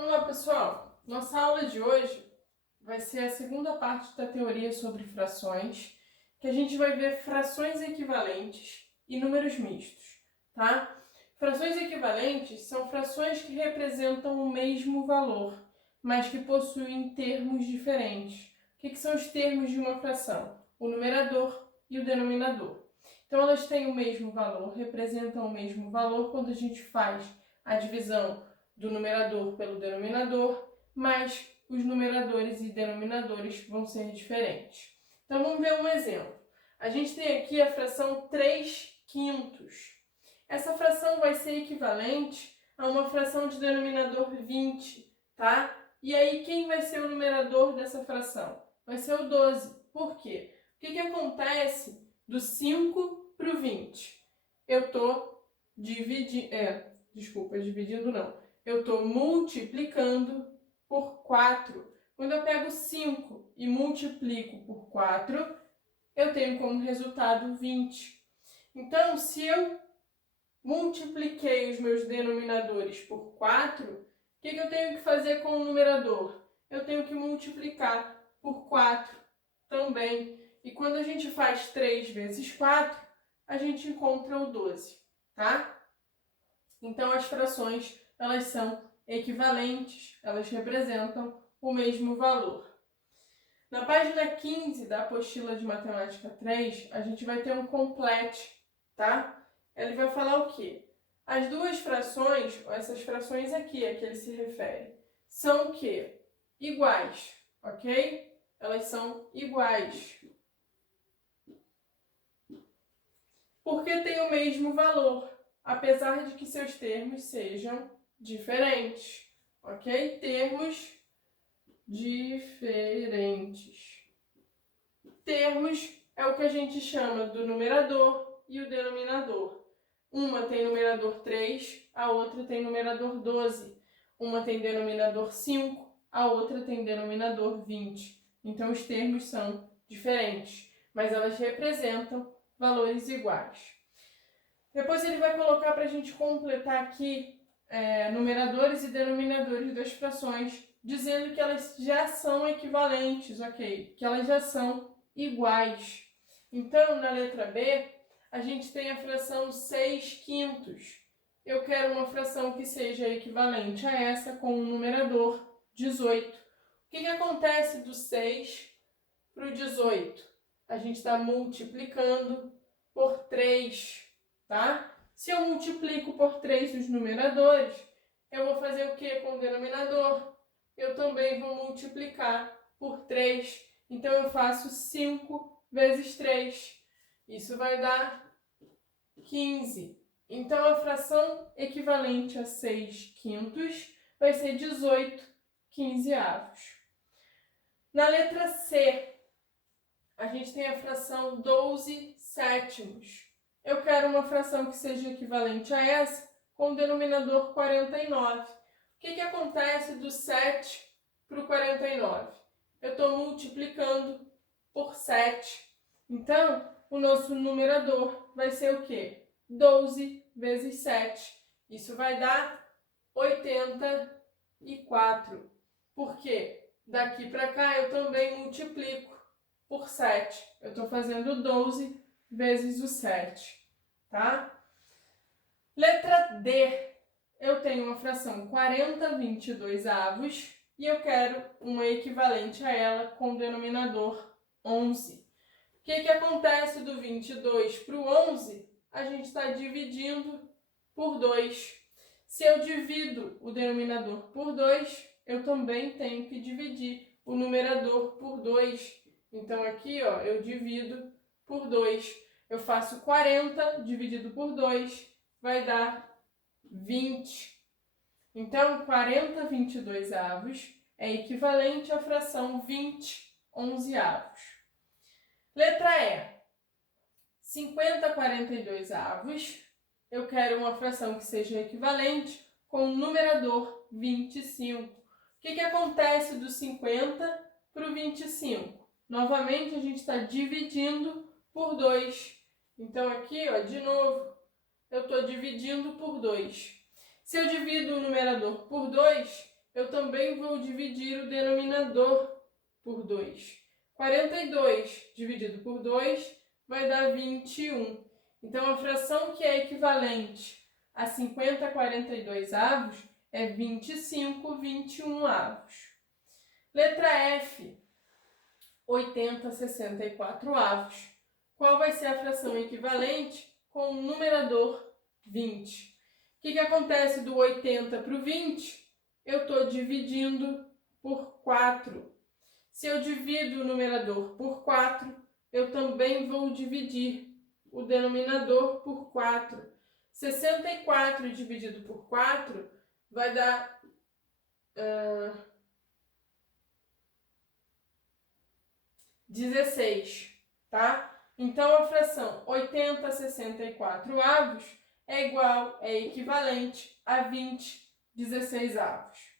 Vamos lá, pessoal. Nossa aula de hoje vai ser a segunda parte da teoria sobre frações, que a gente vai ver frações equivalentes e números mistos, tá? Frações equivalentes são frações que representam o mesmo valor, mas que possuem termos diferentes. O que são os termos de uma fração? O numerador e o denominador. Então, elas têm o mesmo valor, representam o mesmo valor quando a gente faz a divisão do numerador pelo denominador, mas os numeradores e denominadores vão ser diferentes. Então, vamos ver um exemplo. A gente tem aqui a fração 3/5. Essa fração vai ser equivalente a uma fração de denominador 20, tá? E aí, quem vai ser o numerador dessa fração? Vai ser o 12. Por quê? O que acontece do 5 para o 20? Eu estou dividindo não. Eu estou multiplicando por 4. Quando eu pego 5 e multiplico por 4, eu tenho como resultado 20. Então, se eu multipliquei os meus denominadores por 4, o que eu tenho que fazer com o numerador? Eu tenho que multiplicar por 4 também. E quando a gente faz 3 vezes 4, a gente encontra o 12, tá? Então, as frações, elas são equivalentes, elas representam o mesmo valor. Na página 15 da apostila de Matemática 3, a gente vai ter um complete, tá? Ele vai falar o quê? As duas frações, ou essas frações aqui a que ele se refere, são o quê? Iguais, ok? Elas são iguais. Porque têm o mesmo valor, apesar de que seus termos sejam diferentes, ok? Termos diferentes. Termos é o que a gente chama do numerador e o denominador. Uma tem numerador 3, a outra tem numerador 12. Uma tem denominador 5, a outra tem denominador 20. Então, os termos são diferentes, mas elas representam valores iguais. Depois ele vai colocar para a gente completar aqui numeradores e denominadores das frações, dizendo que elas já são equivalentes, ok? Que elas já são iguais. Então, na letra B, a gente tem a fração 6/5. Eu quero uma fração que seja equivalente a essa com o numerador 18. O que acontece do 6 para o 18? A gente está multiplicando por 3, tá? Se eu multiplico por 3 os numeradores, eu vou fazer o que com o denominador? Eu também vou multiplicar por 3. Então, eu faço 5 vezes 3. Isso vai dar 15. Então, a fração equivalente a 6/5 vai ser 18/15. Na letra C, a gente tem a fração 12/7. Eu quero uma fração que seja equivalente a essa com o denominador 49. O que acontece do 7 para o 49? Eu estou multiplicando por 7. Então, o nosso numerador vai ser o quê? 12 vezes 7. Isso vai dar 84. Por quê? Daqui para cá eu também multiplico por 7. Eu estou fazendo 12 vezes o 7, tá? Letra D. Eu tenho uma fração 40/22 e eu quero uma equivalente a ela com o denominador 11. O que acontece do 22 para o 11? A gente está dividindo por 2. Se eu divido o denominador por 2, eu também tenho que dividir o numerador por 2. Então, aqui, ó, eu divido por 2. Eu faço 40 dividido por 2, vai dar 20. Então, 40/22 é equivalente à fração 20/11. Letra E. 50/42. Eu quero uma fração que seja equivalente com o numerador 25. O que acontece do 50 para o 25? Novamente, a gente está dividindo por 2. Então, aqui, ó, de novo, eu estou dividindo por 2. Se eu divido o numerador por 2, eu também vou dividir o denominador por 2. 42 dividido por 2 vai dar 21. Então, a fração que é equivalente a 50/42 é 25/21. Letra F, 80/64. Qual vai ser a fração equivalente com o numerador 20? O que acontece do 80 para o 20? Eu estou dividindo por 4. Se eu divido o numerador por 4, eu também vou dividir o denominador por 4. 64 dividido por 4 vai dar 16, tá? Então, a fração 80/64 é equivalente a 20/16.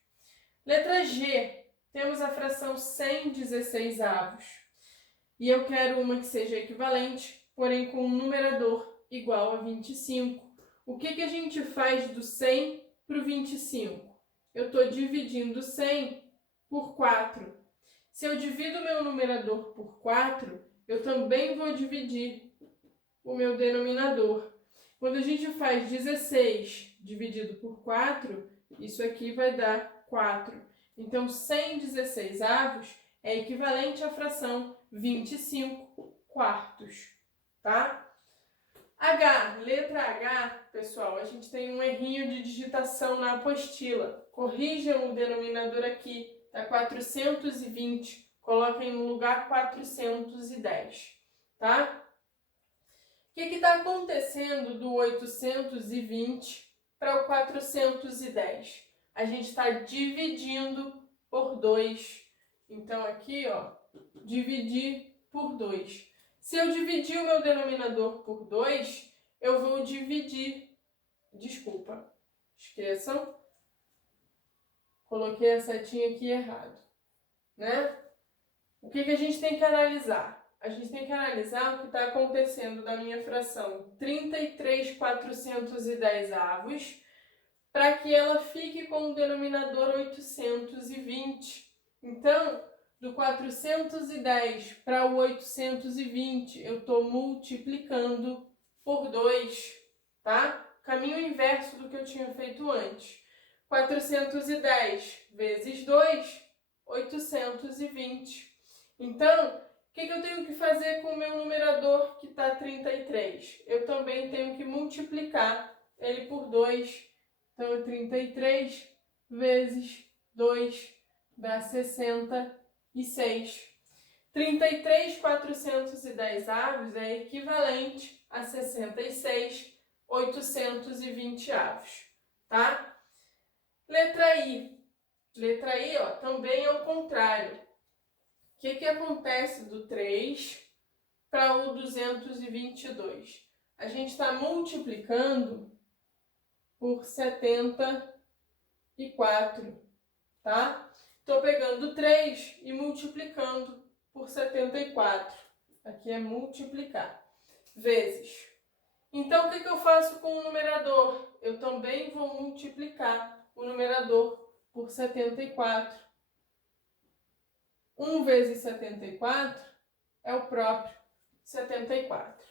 Letra G, temos a fração 100/16. E eu quero uma que seja equivalente, porém com um numerador igual a 25. O que a gente faz do 100 para o 25? Eu estou dividindo 100 por 4. Se eu divido o meu numerador por 4, eu também vou dividir o meu denominador. Quando a gente faz 16 dividido por 4, isso aqui vai dar 4. Então, 100/16 é equivalente à fração 25/4, tá? H, letra H, pessoal, a gente tem um errinho de digitação na apostila. Corrijam o denominador aqui, tá 420, coloquem no lugar 410, tá? O que está acontecendo do 820 para o 410? A gente está dividindo por 2. Então, aqui, ó, dividir por 2. Se eu dividir o meu denominador por 2, eu vou dividir... Desculpa, esqueçam. Coloquei a setinha aqui errado, né? O que a gente tem que analisar? A gente tem que analisar o que está acontecendo da minha fração 33/410 para que ela fique com o denominador 820. Então, do 410 para o 820, eu estou multiplicando por 2, tá? Caminho inverso do que eu tinha feito antes. 410 vezes 2, 820. Então, o que eu tenho que fazer com o meu numerador que está 33? Eu também tenho que multiplicar ele por 2. Então, 33 vezes 2 dá 66. 33/410 é equivalente a 66/820, tá? Letra I. Letra I, ó, também é o contrário. O que acontece do 3 para o 222? A gente está multiplicando por 74, tá? Estou pegando 3 e multiplicando por 74. Aqui é multiplicar. Vezes. Então, o que eu faço com o numerador? Eu também vou multiplicar o numerador por 74. 1 vezes 74 é o próprio 74.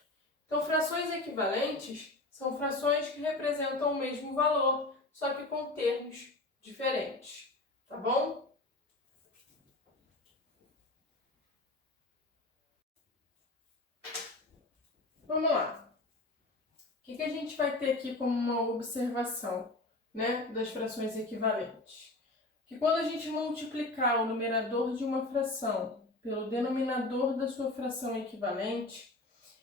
Então, frações equivalentes são frações que representam o mesmo valor, só que com termos diferentes, tá bom? Vamos lá. O que a gente vai ter aqui como uma observação, né, das frações equivalentes? Que quando a gente multiplicar o numerador de uma fração pelo denominador da sua fração equivalente,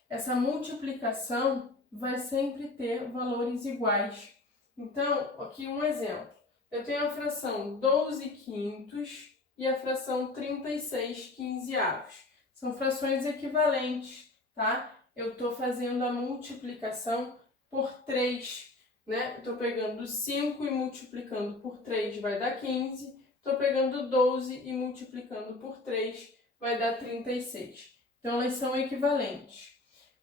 essa multiplicação vai sempre ter valores iguais. Então, aqui um exemplo. Eu tenho a fração 12/5 e a fração 36/15. São frações equivalentes, tá? Eu estou fazendo a multiplicação por 3, né? Estou pegando 5 e multiplicando por 3 vai dar 15. Estou pegando 12 e multiplicando por 3 vai dar 36. Então, elas são equivalentes.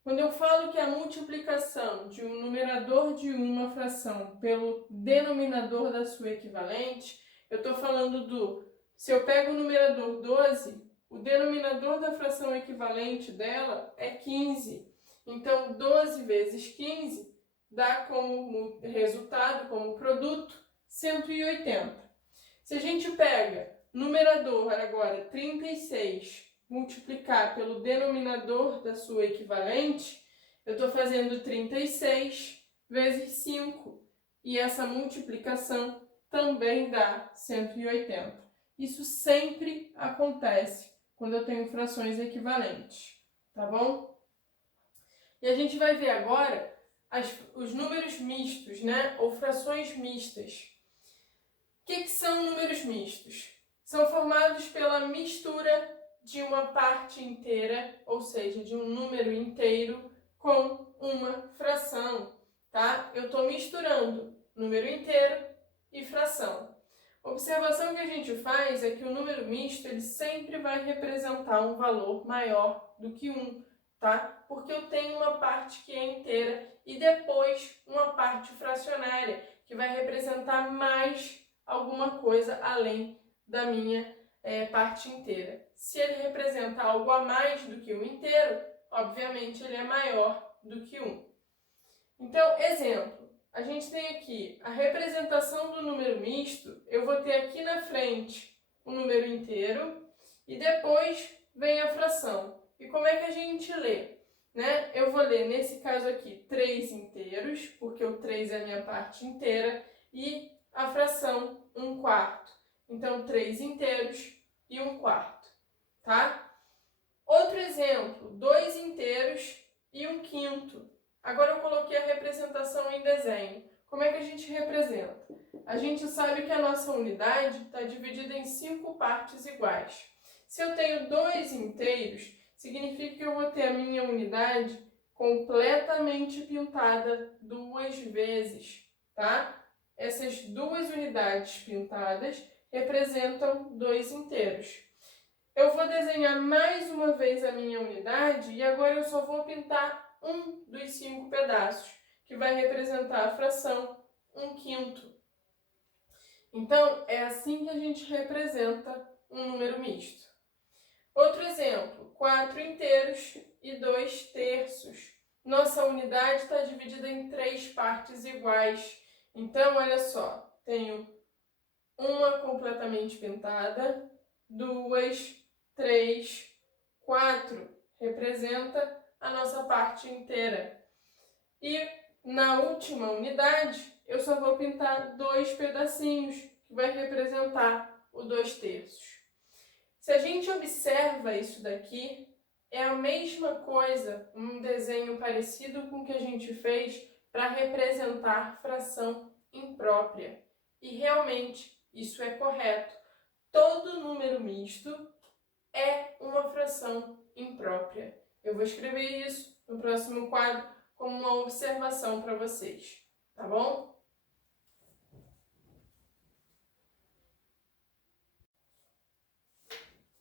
Quando eu falo que a multiplicação de um numerador de uma fração pelo denominador da sua equivalente, eu estou falando se eu pego o numerador 12, o denominador da fração equivalente dela é 15. Então, 12 vezes 15 dá como resultado, como produto, 180. Se a gente pega numerador agora 36, multiplicar pelo denominador da sua equivalente, eu estou fazendo 36 vezes 5. E essa multiplicação também dá 180. Isso sempre acontece quando eu tenho frações equivalentes, tá bom? E a gente vai ver agora os números mistos, né? Ou frações mistas. O que são números mistos? São formados pela mistura de uma parte inteira, ou seja, de um número inteiro com uma fração, tá? Eu estou misturando número inteiro e fração. A observação que a gente faz é que o número misto ele sempre vai representar um valor maior do que 1, tá? Porque eu tenho uma parte que é inteira e depois uma parte fracionária, que vai representar mais alguma coisa além da minha parte inteira. Se ele representa algo a mais do que o inteiro, obviamente ele é maior do que 1. Então, exemplo, a gente tem aqui a representação do número misto, eu vou ter aqui na frente o número inteiro e depois vem a fração. E como é que a gente lê? Né? Eu vou ler, nesse caso aqui, 3 inteiros, porque o 3 é a minha parte inteira, e a fração 1/4. Então, 3 inteiros e 1/4, tá? Outro exemplo, 2 inteiros e 1/5. Agora eu coloquei a representação em desenho. Como é que a gente representa? A gente sabe que a nossa unidade está dividida em 5 partes iguais. Se eu tenho 2 inteiros, significa que eu vou ter a minha unidade completamente pintada 2 vezes, tá? Essas 2 unidades pintadas representam 2 inteiros. Eu vou desenhar mais uma vez a minha unidade e agora eu só vou pintar um dos 5 pedaços, que vai representar a fração 1/5. Então, é assim que a gente representa um número misto. Outro exemplo, 4 inteiros e 2 terços. Nossa unidade está dividida em 3 partes iguais. Então, olha só, tenho uma completamente pintada, 2, 3, 4. Representa a nossa parte inteira. E na última unidade, eu só vou pintar 2 pedacinhos, que vai representar o 2 terços. Se a gente observa isso daqui, é a mesma coisa, um desenho parecido com o que a gente fez para representar fração imprópria. E realmente, isso é correto. Todo número misto é uma fração imprópria. Eu vou escrever isso no próximo quadro como uma observação para vocês, tá bom?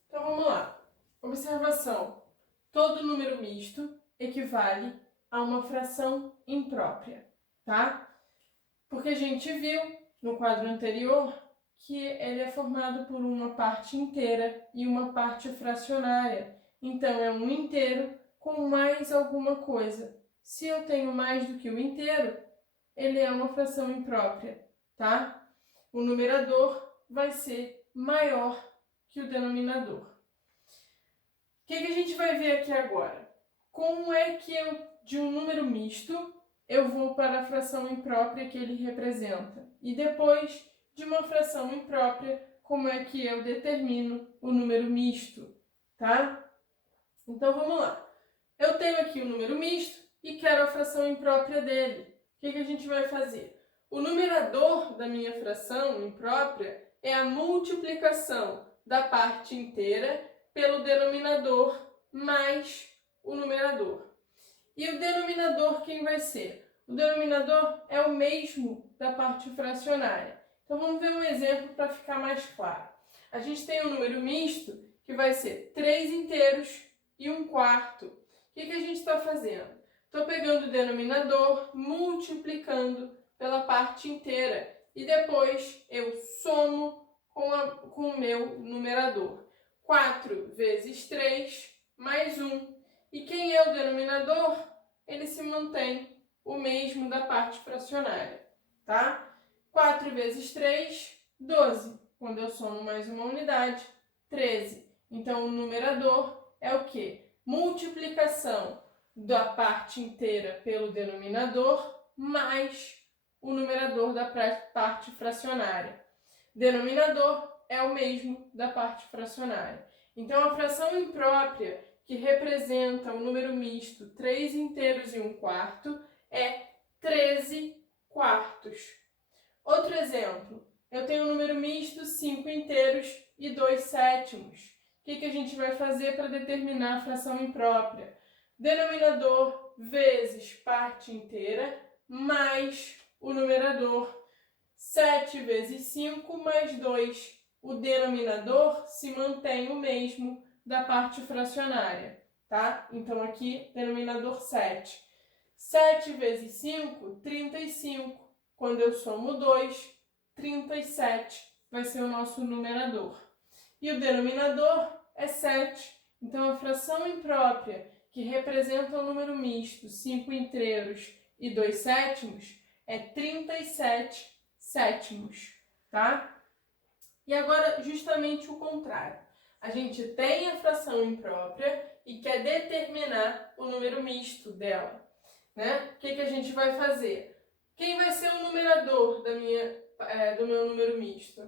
Então vamos lá. Observação. Todo número misto equivale a uma fração imprópria, tá? Porque a gente viu no quadro anterior que ele é formado por uma parte inteira e uma parte fracionária. Então, é um inteiro com mais alguma coisa. Se eu tenho mais do que o inteiro, ele é uma fração imprópria, tá? O numerador vai ser maior que o denominador. O que a gente vai ver aqui agora? Como é que de um número misto, eu vou para a fração imprópria que ele representa? E depois, de uma fração imprópria, como é que eu determino o número misto, tá? Então, vamos lá. Eu tenho aqui o número misto e quero a fração imprópria dele. O que a gente vai fazer? O numerador da minha fração imprópria é a multiplicação da parte inteira pelo denominador mais o numerador. E o denominador quem vai ser? O denominador é o mesmo da parte fracionária. Então, vamos ver um exemplo para ficar mais claro. A gente tem um número misto que vai ser 3 inteiros e 1/4. O que a gente está fazendo? Estou pegando o denominador, multiplicando pela parte inteira. E depois eu somo meu numerador. 4 vezes 3 mais 1. E quem é o denominador? Ele se mantém o mesmo da parte fracionária, tá? 4 vezes 3, 12. Quando eu somo mais uma unidade, 13. Então, o numerador é o quê? Multiplicação da parte inteira pelo denominador mais o numerador da parte fracionária. Denominador é o mesmo da parte fracionária. Então, a fração imprópria, que representa o número misto 3 inteiros e 1/4, é 13 quartos. Outro exemplo, eu tenho um número misto 5 inteiros e 2 sétimos. O que a gente vai fazer para determinar a fração imprópria? Denominador vezes parte inteira mais o numerador. 7 vezes 5 mais 2. O denominador se mantém o mesmo da parte fracionária, tá? Então, aqui, denominador 7. 7 vezes 5, 35. Quando eu somo 2, 37 vai ser o nosso numerador. E o denominador é 7. Então, a fração imprópria, que representa o número misto 5 inteiros e 2 sétimos, é 37 sétimos, tá? E agora, justamente o contrário. A gente tem a fração imprópria e quer determinar o número misto dela, né? O que a gente vai fazer? Quem vai ser o numerador do meu número misto?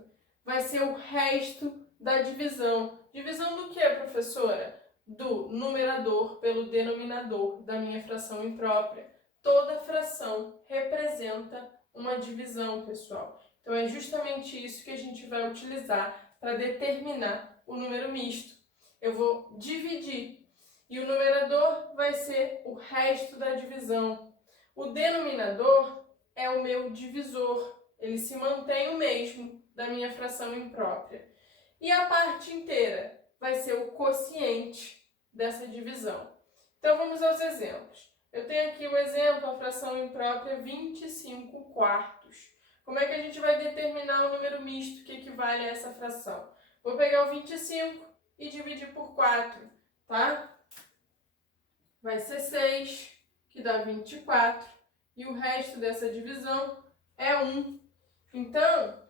Vai ser o resto da divisão. Divisão do que, professora? Do numerador pelo denominador da minha fração imprópria. Toda fração representa uma divisão, pessoal. Então, é justamente isso que a gente vai utilizar para determinar o número misto. Eu vou dividir e o numerador vai ser o resto da divisão. O denominador é o meu divisor. Ele se mantém o mesmo da minha fração imprópria. E a parte inteira vai ser o quociente dessa divisão. Então, vamos aos exemplos. Eu tenho aqui o exemplo, a fração imprópria 25 quartos. Como é que a gente vai determinar o número misto que equivale a essa fração? Vou pegar o 25 e dividir por 4, tá? Vai ser 6, que dá 24, e o resto dessa divisão é 1. Então,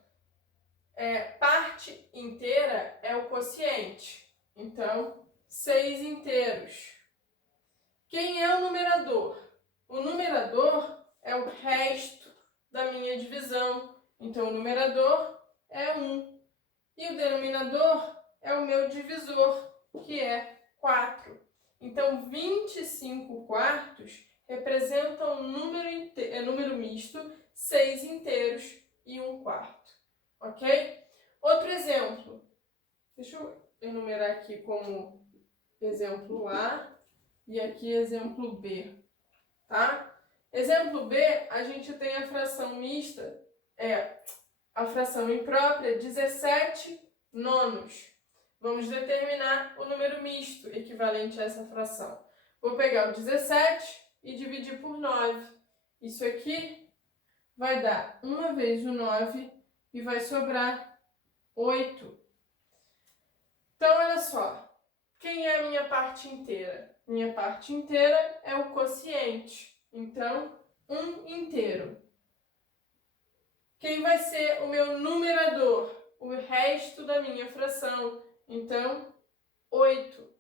parte inteira é o quociente. Então, 6 inteiros. Quem é o numerador? O numerador é o resto da minha divisão. Então, o numerador é 1. E o denominador é o meu divisor, que é 4. Então, 25 quartos representam um número misto, 6 inteiros e 1/4. Ok? Outro exemplo. Deixa eu enumerar aqui como exemplo A e aqui exemplo B, tá? Exemplo B, a gente tem a fração mista, a fração imprópria, 17 nonos. Vamos determinar o número misto equivalente a essa fração. Vou pegar o 17 e dividir por 9. Isso aqui vai dar 1 vezes o 9 e vai sobrar 8. Então, olha só. Quem é a minha parte inteira? Minha parte inteira é o quociente. Então, 1 inteiro. Quem vai ser o meu numerador? O resto da minha fração. Então, 8.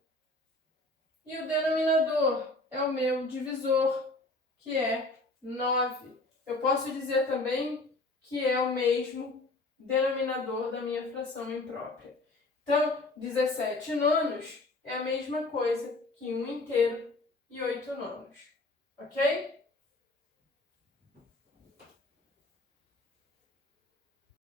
E o denominador é o meu divisor, que é 9. Eu posso dizer também que é o mesmo denominador da minha fração imprópria. Então, 17 nonos é a mesma coisa que 1 inteiro e 8 nonos. Ok?